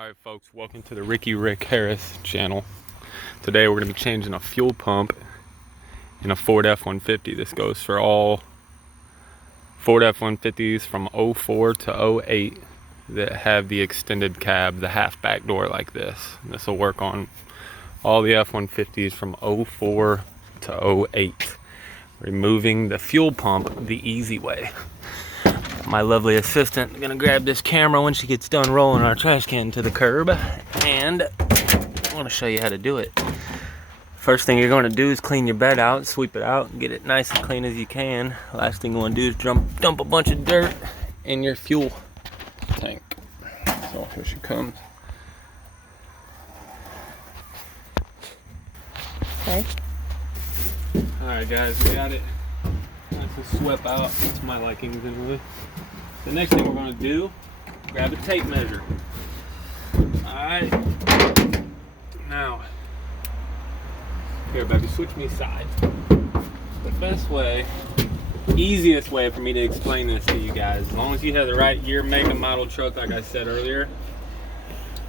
Alright folks, welcome to the Rick Harris channel. Today we're going to be changing a fuel pump in a Ford F-150. This goes for all Ford F-150s from 04 to 08 that have the extended cab, the half back door like this. This will work on all the F-150s from 04 to 08. Removing the fuel pump the easy way. My lovely assistant gonna grab this camera when she gets done rolling our trash can to the curb, and I want to show you how to do it. First thing you're going to do is clean your bed out, sweep it out, and get it nice and clean as you can. Last thing you want to do is dump a bunch of dirt in your fuel tank. So here she comes. Okay. Alright guys, we got it nice and swept out. It's my likings anyway. The next thing we're going to do, grab a tape measure. Alright. Now, here baby, switch me sides. The best way, easiest way for me to explain this to you guys, as long as you have the right year, make, and model truck like I said earlier,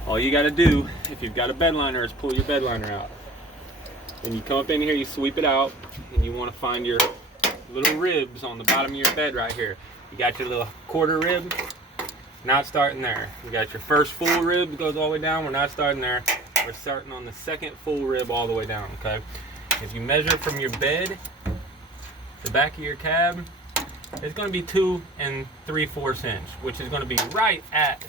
all you got to do, if you've got a bed liner, is pull your bed liner out. When you come up in here, you sweep it out, and you want to find your little ribs on the bottom of your bed right here. You got your little quarter rib, not starting there. You got your first full rib that goes all the way down, we're not starting there. We're starting on the second full rib all the way down, okay? If you measure from your bed, the back of your cab, it's gonna be 2 3/4 inch, which is gonna be right at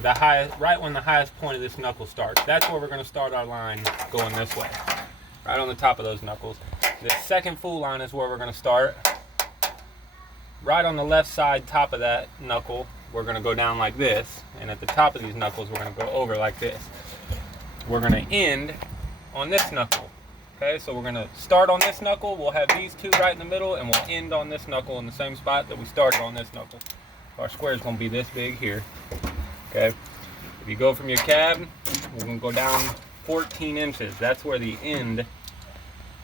the highest, right when the highest point of this knuckle starts. That's where we're gonna start our line going this way, right on the top of those knuckles. The second full line is where we're gonna start. Right on the left side, top of that knuckle, we're gonna go down like this, and at the top of these knuckles, we're gonna go over like this. We're gonna end on this knuckle. Okay, so we're gonna start on this knuckle, we'll have these two right in the middle, and we'll end on this knuckle in the same spot that we started on this knuckle. Our square is gonna be this big here. Okay, if you go from your cab, we're gonna go down 14 inches. That's where the end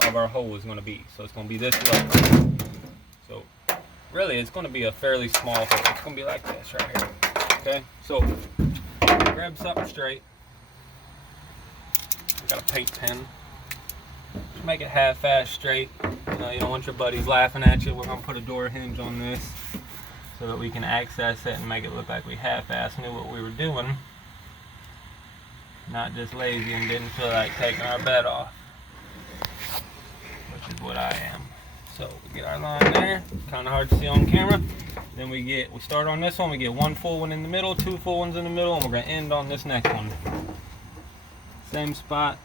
of our hole is gonna be. So it's gonna be this low. So really, it's going to be a fairly small hole. It's going to be like this right here. Okay, so grab something straight. Got a paint pen. Just make it half-ass straight. You don't want your buddies laughing at you. We're going to put a door hinge on this so that we can access it and make it look like we half-ass knew what we were doing. Not just lazy and didn't feel like taking our bed off, which is what I am. So we get our line there, kind of hard to see on camera. Then we start on this one, we get one full one in the middle, two full ones in the middle, and we're gonna end on this next one. Same spot.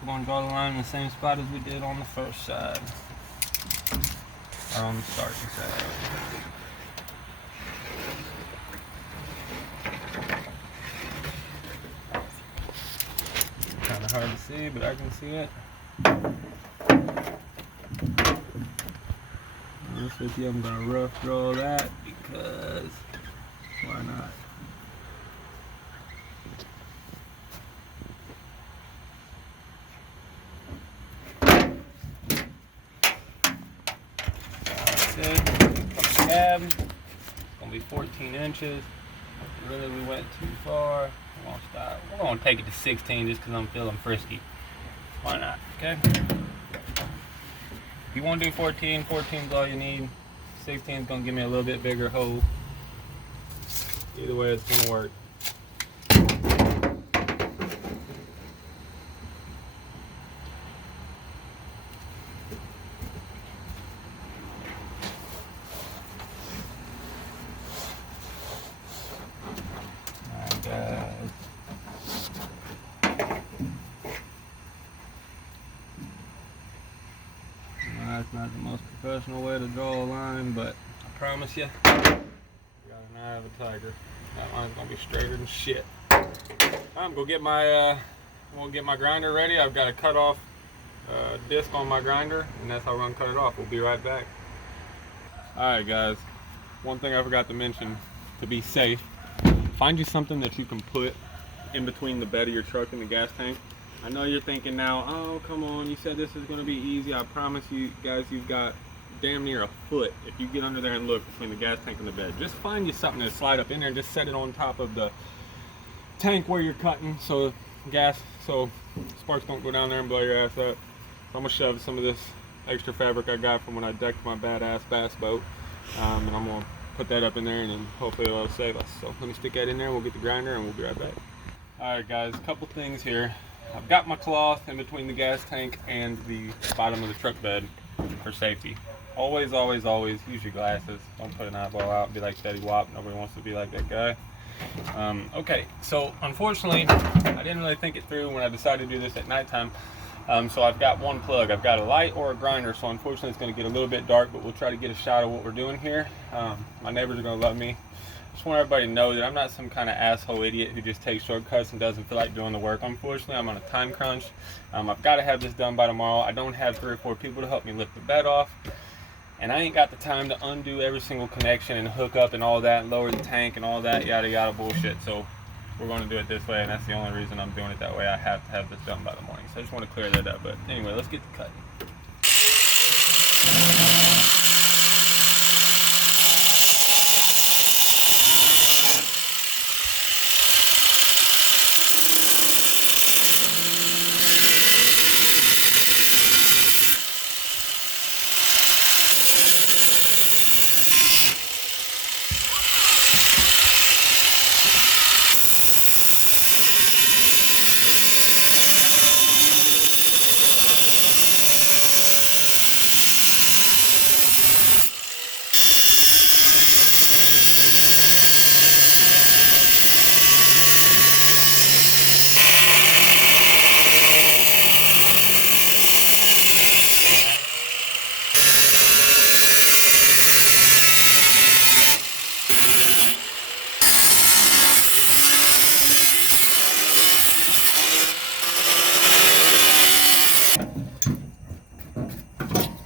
We're gonna draw the line in the same spot as we did on the first side. Or on the starting side. Kind of hard to see, but I can see it. With you, I'm gonna rough draw that because why not? Cab, it's gonna be 14 inches. Really, we went too far. We're gonna stop. We're gonna take it to 16 just because I'm feeling frisky. Why not? Okay. If you want to do 14, 14 is all you need. 16 is going to give me a little bit bigger hole. Either way, it's going to work. Alright guys. That's not the most professional way to draw a line, but I promise you, you got an eye of a tiger. That line's gonna be straighter than shit. I'm gonna get my grinder ready. I've got a cut off disc on my grinder, and that's how we're gonna cut it off. We'll be right back. Alright guys, one thing I forgot to mention, to be safe, find you something that you can put in between the bed of your truck and the gas tank. I know you're thinking now, oh come on, you said this is going to be easy. I promise you guys, you've got damn near a foot if you get under there and look between the gas tank and the bed. Just find you something to slide up in there and just set it on top of the tank where you're cutting, so sparks don't go down there and blow your ass up. So I'm gonna shove some of this extra fabric I got from when I decked my badass bass boat, and I'm gonna put that up in there, and then hopefully it'll save us. So let me stick that in there, we'll get the grinder, and we'll be right back. Alright guys, a couple things here. I've got my cloth in between the gas tank and the bottom of the truck bed for safety. Always, always, always use your glasses. Don't put an eyeball out and be like Teddy Wap. Nobody wants to be like that guy. Okay, so unfortunately, I didn't really think it through when I decided to do this at nighttime. So I've got one plug. I've got a light or a grinder, so unfortunately it's going to get a little bit dark, but we'll try to get a shot of what we're doing here. My neighbors are going to love me. Just want everybody to know that I'm not some kind of asshole idiot who just takes shortcuts and doesn't feel like doing the work. Unfortunately, I'm on a time crunch. I've got to have this done by tomorrow. I don't have 3 or 4 people to help me lift the bed off, and I ain't got the time to undo every single connection and hook up and all that and lower the tank and all that yada yada bullshit. So we're going to do it this way, and that's the only reason I'm doing it that way. I have to have this done by the morning, so I just want to clear that up. But anyway, let's get to cutting.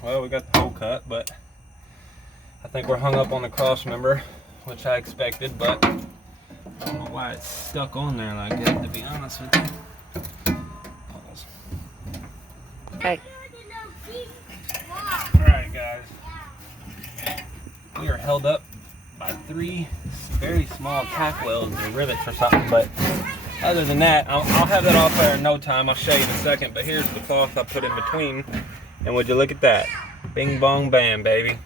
Well, we got the hole cut, but I think we're hung up on the cross member, which I expected, but I don't know why it's stuck on there like that, to be honest with you. Pause. Okay. Alright guys, we are held up by 3 very small tack welds or rivets or something, but other than that, I'll have that off there in no time. I'll show you in a second, but here's the cloth I put in between. And would you look at that? Bing bong bam, baby.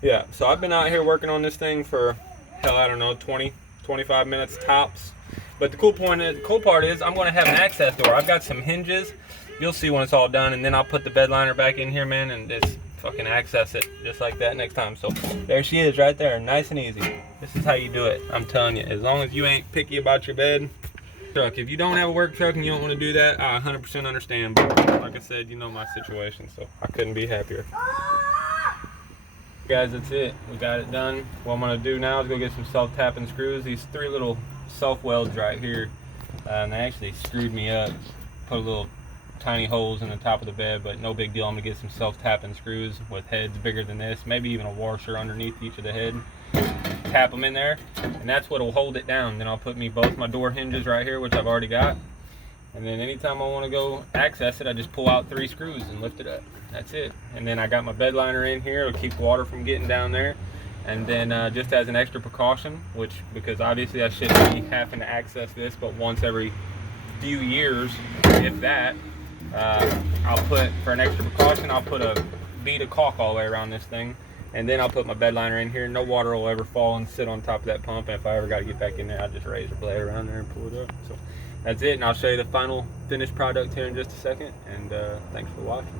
Yeah, so I've been out here working on this thing for, hell, I don't know, 20, 25 minutes tops. But the cool part is I'm going to have an access door. I've got some hinges. You'll see when it's all done, and then I'll put the bed liner back in here, man, and just fucking access it just like that next time. So there she is right there, nice and easy. This is how you do it. I'm telling you, as long as you ain't picky about your bed. Truck. If you don't have a work truck and you don't want to do that, I 100% understand, but like I said, you know my situation, so I couldn't be happier. Guys, that's it. We got it done. What I'm going to do now is go get some self-tapping screws. These 3 little self-welds right here, and they actually screwed me up. Put a little tiny holes in the top of the bed, but no big deal. I'm going to get some self-tapping screws with heads bigger than this, maybe even a washer underneath each of the head. Tap them in there, and that's what will hold it down. Then I'll put both my door hinges right here, which I've already got, and then anytime I want to go access it, I just pull out 3 screws and lift it up. That's it. And then I got my bed liner in here. It'll keep water from getting down there. And then just as an extra precaution, because obviously I shouldn't be having to access this but once every few years, if that, I'll put, for an extra precaution, I'll put a bead of caulk all the way around this thing. And then I'll put my bed liner in here. No water will ever fall and sit on top of that pump. And if I ever got to get back in there, I'll just raise a blade around there and pull it up. So that's it. And I'll show you the final finished product here in just a second. And thanks for watching.